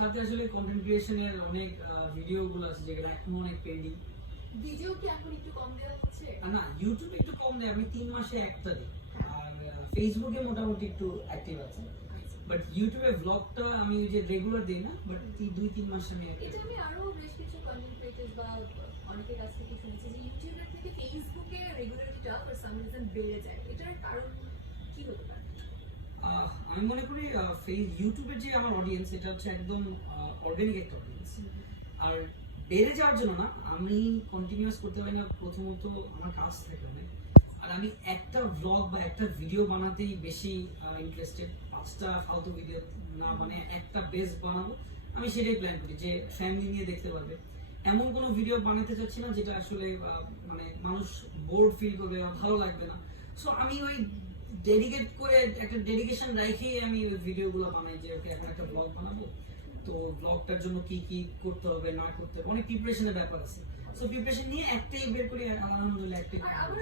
সাথে আসলে কন্টেন্ট ক্রিয়েশনের অনেক ভিডিওগুলো আছে যেগুলো এখনো অনেক পেন্ডিং। ভিডিও কি এখন একটু কম দেওয়া হচ্ছে? না, ইউটিউবে একটু কম দেয়, আমি 3 মাসে একটা দিই। আর ফেসবুকে মোটামুটি একটু অ্যাক্টিভ আছে, বাট ইউটিউবে ব্লগটা আমি ওই যে রেগুলার দিই না, বাট 2-3 মাস আমি এটা আমি আরো বেশ কিছু কন্টেন্ট ক্রিয়েটর্স বা অনেকের কাছ থেকে শুনেছি যে ইউটিউবের থেকে ফেসবুকে রেগুলারিটিটা ফর সাম রিজন বেড়ে যায়। এটার কারণ কি হতে পারে? আমি মনে করি ইউটিউবের যে আমার অডিয়েন্স, এটা হচ্ছে একদম অর্গানিক একটা অডিয়েন্স। আর বেড়ে যাওয়ার জন্য না, আমি কন্টিনিউয়াস করতে পারি না, প্রথমত আমার কাজ থাকে অনেক। আর আমি একটা ব্লগ বা একটা ভিডিও বানাতেই বেশি ইন্টারেস্টেড, 5টা ফালতু ভিডিও না, মানে একটা বেস্ট বানাবো, আমি সেটাই প্ল্যান করি যে ফ্যামিলি নিয়ে দেখতে পারবে। এমন কোনো ভিডিও বানাতে চাচ্ছি না যেটা আসলে মানে মানুষ বোর্ড ফিল করবে বা ভালো লাগবে না। সো আমি ওই ডেডিকেট করে একটা ডেডিকেশন রেখেই আমি ওই ভিডিওগুলো বানাই যে ওকে এখন একটা ব্লগ বানাবো, তো ব্লগটার জন্য কি কি করতে হবে না করতে হবে, অনেক প্রিপারেশনের ব্যাপার আছে। সো প্রিপারেশন নিয়ে একটাই বের করি, আলহামদুলিল্লাহ একটাই। আর আমার